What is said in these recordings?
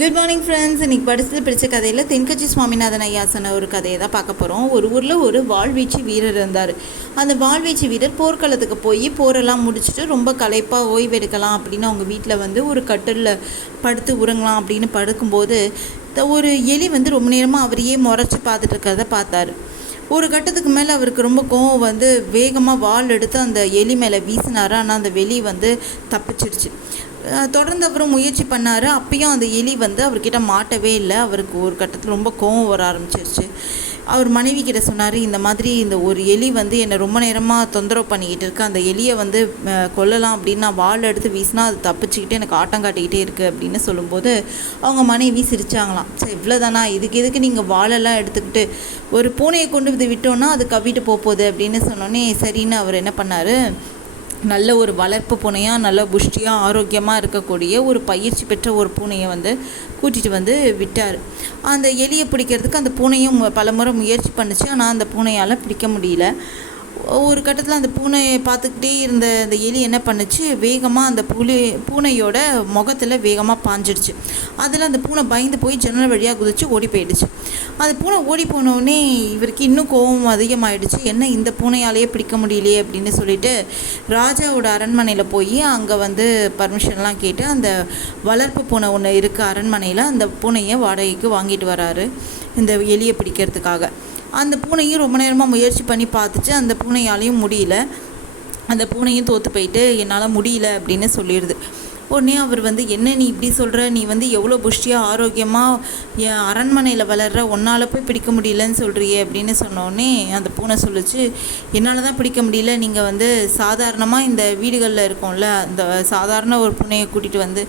Good morning friends. இன்றைக்கி படித்து பிடிச்ச கதையில் தென்கட்சி சுவாமிநாதன் ஐயா சொன்ன ஒரு கதையை தான் பார்க்க போகிறோம். ஒரு ஊரில் ஒரு வாழ்வீச்சு வீரர் இருந்தார். அந்த வாழ்வீச்சு வீரர் போர்க்களத்துக்கு போய் போரெல்லாம் முடிச்சுட்டு ரொம்ப களைப்பாக ஓய்வெடுக்கலாம் அப்படின்னு அவங்க வீட்டில் வந்து ஒரு கட்டிலில் படுத்து உறங்கலாம் அப்படின்னு படுக்கும்போது ஒரு எலி வந்து ரொம்ப நேரமாக அவரையே முறைச்சி பார்த்துட்டு இருக்கிறத பார்த்தாரு. ஒரு கட்டத்துக்கு மேலே அவருக்கு ரொம்ப கோவம் வந்து வேகமாக வாள் எடுத்து அந்த எலி மேலே வீசினார். ஆனால் அந்த வெளி வந்து தப்பிச்சிடுச்சு. தொடர்ந்து அப்புறம் முயற்சி பண்ணார். அப்பயும் அந்த எலி வந்து அவர்கிட்ட மாட்டவே இல்லை. அவருக்கு ஒரு கட்டத்தில் ரொம்ப கோவம் வர ஆரம்பிச்சிருச்சு. அவர் மனைவி கிட்ட சொன்னார், இந்த மாதிரி இந்த ஒரு எலி வந்து என்னை ரொம்ப நேரமாக தொந்தரவு பண்ணிக்கிட்டு இருக்கு, அந்த எலியை வந்து கொல்லலாம் அப்படின்னு நான் வாள் எடுத்து வீசினா அது தப்பிச்சுக்கிட்டு எனக்கு ஆட்டம் காட்டிக்கிட்டே இருக்குது அப்படின்னு சொல்லும்போது அவங்க மனைவி சிரித்தாங்களாம். சரி, இவ்வளோதானா, இதுக்கு நீங்கள் வாழெல்லாம் எடுத்துக்கிட்டு ஒரு பூனையை கொண்டு வந்து விட்டோன்னா அது கவ்விட்டு போகுது அப்படின்னு சொன்னோன்னே சரின்னு அவர் என்ன பண்ணார், நல்ல ஒரு வளர்ப்பு பூனையாக நல்ல புஷ்டியாக ஆரோக்கியமாக இருக்கக்கூடிய ஒரு பயிற்சி பெற்ற ஒரு பூனையை வந்து கூட்டிகிட்டு வந்து விட்டார். அந்த எலியை பிடிக்கிறதுக்கு அந்த பூனையும் பல முறை முயற்சி பண்ணிச்சு. ஆனால் அந்த பூனையால் பிடிக்க முடியல. ஒரு கட்டத்தில் அந்த பூனையை பார்த்துக்கிட்டே இருந்த அந்த எலி என்ன பண்ணுச்சு, வேகமாக அந்த பூனையோட முகத்தில் வேகமாக பாஞ்சிடுச்சு. அதில் அந்த பூனை பயந்து போய் ஜன்னல் வழியாக குதிச்சு ஓடி போயிடுச்சு. அந்த பூனை ஓடி போனோடனே இவருக்கு இன்னும் கோபம் அதிகமாகிடுச்சு. என்ன இந்த பூனையாலேயே பிடிக்க முடியலையே அப்படின்னு சொல்லிட்டு ராஜாவோட அரண்மனையில் போய் அங்கே வந்து பர்மிஷன்லாம் கேட்டு அந்த வளர்ப்பு பூனை ஒன்று இருக்குது அரண்மனையில், அந்த பூனையை வாடகைக்கு வாங்கிட்டு வராரு இந்த எலியை பிடிக்கிறதுக்காக. அந்த பூனையும் ரொம்ப நேரமாக முயற்சி பண்ணி பார்த்துச்சு. அந்த பூனையாலையும் முடியல. அந்த பூனையும் தோற்று போயிட்டு என்னால் முடியல அப்படின்னு சொல்லிடுது. உடனே அவர் வந்து, என்ன நீ இப்படி சொல்கிற, நீ வந்து எவ்வளோ புஷ்டியாக ஆரோக்கியமாக என் அரண்மனையில் வளர்கிற, ஒன்றால் போய் பிடிக்க முடியலன்னு சொல்கிறியே அப்படின்னு சொன்னோடனே அந்த பூனை சொல்லிச்சு, என்னால் தான் பிடிக்க முடியல, நீங்கள் வந்து சாதாரணமாக இந்த வீடுகளில் இருக்கோம்ல அந்த சாதாரண ஒரு பூனையை கூட்டிகிட்டு வந்து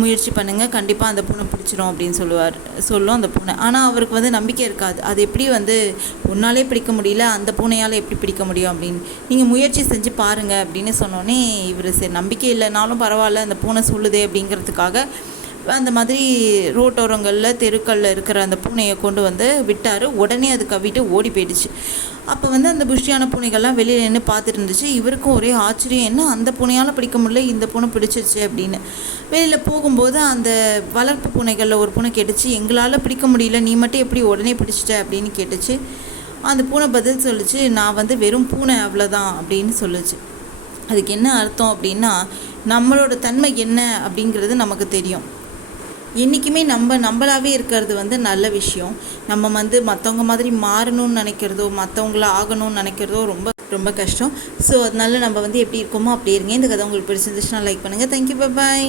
முயற்சி பண்ணுங்கள், கண்டிப்பாக அந்த பூனை பிடிச்சிரும் அப்படின்னு சொல்லும் அந்த பூனை. ஆனால் அவருக்கு வந்து நம்பிக்கை இருக்காது. அது எப்படி வந்து ஒன்னாலே பிடிக்க முடியல, அந்த பூனையால் எப்படி பிடிக்க முடியும் அப்படின்னு, நீங்கள் முயற்சி செஞ்சு பாருங்கள் அப்படின்னு சொன்னோடனே இவர் சரி நம்பிக்கை இல்லைனாலும் பரவாயில்ல அந்த பூனை சொல்லுதே அப்படிங்கிறதுக்காக அந்த மாதிரி ரோட்டோரங்களில் தெருக்களில் இருக்கிற அந்த பூனையை கொண்டு வந்து விட்டார். உடனே அது கவ்விட்டு ஓடி போயிடுச்சு. அப்போ வந்து அந்த புஷ்டியான பூனைகள்லாம் வெளியில் நின்று பார்த்துட்டு இருந்துச்சு. இவருக்கும் ஒரே ஆச்சரியம், என்ன அந்த பூனையால் பிடிக்க முடியல, இந்த பூனை பிடிச்சிருச்சு அப்படின்னு. வெளியில் போகும்போது அந்த வளர்ப்பு பூனைகளில் ஒரு பூனை கேட்டுச்சு, எங்களால் பிடிக்க முடியல, நீ மட்டும் எப்படி உடனே பிடிச்சிட்ட அப்படின்னு கேட்டுச்சு. அந்த பூனை பதில் சொல்லிச்சு, நான் வந்து வெறும் பூனை அவ்வளோதான் அப்படின்னு சொல்லிச்சு. அதுக்கு என்ன அர்த்தம் அப்படின்னா, நம்மளோட தன்மை என்ன அப்படிங்கிறது நமக்கு தெரியும். என்றைக்குமே நம்மளாவே இருக்கிறது வந்து நல்ல விஷயம். நம்ம வந்து மற்றவங்க மாதிரி மாறணும்னு நினைக்கிறதோ மற்றவங்கள ஆகணும்னு நினைக்கிறதோ ரொம்ப ரொம்ப கஷ்டம். ஸோ அதனால நம்ம வந்து எப்படி இருக்கோமோ அப்படி இருங்க. இந்த கதை உங்களுக்கு பிடிச்சிருந்துச்சுன்னா லைக் பண்ணுங்கள். தேங்க்யூ, பாய்.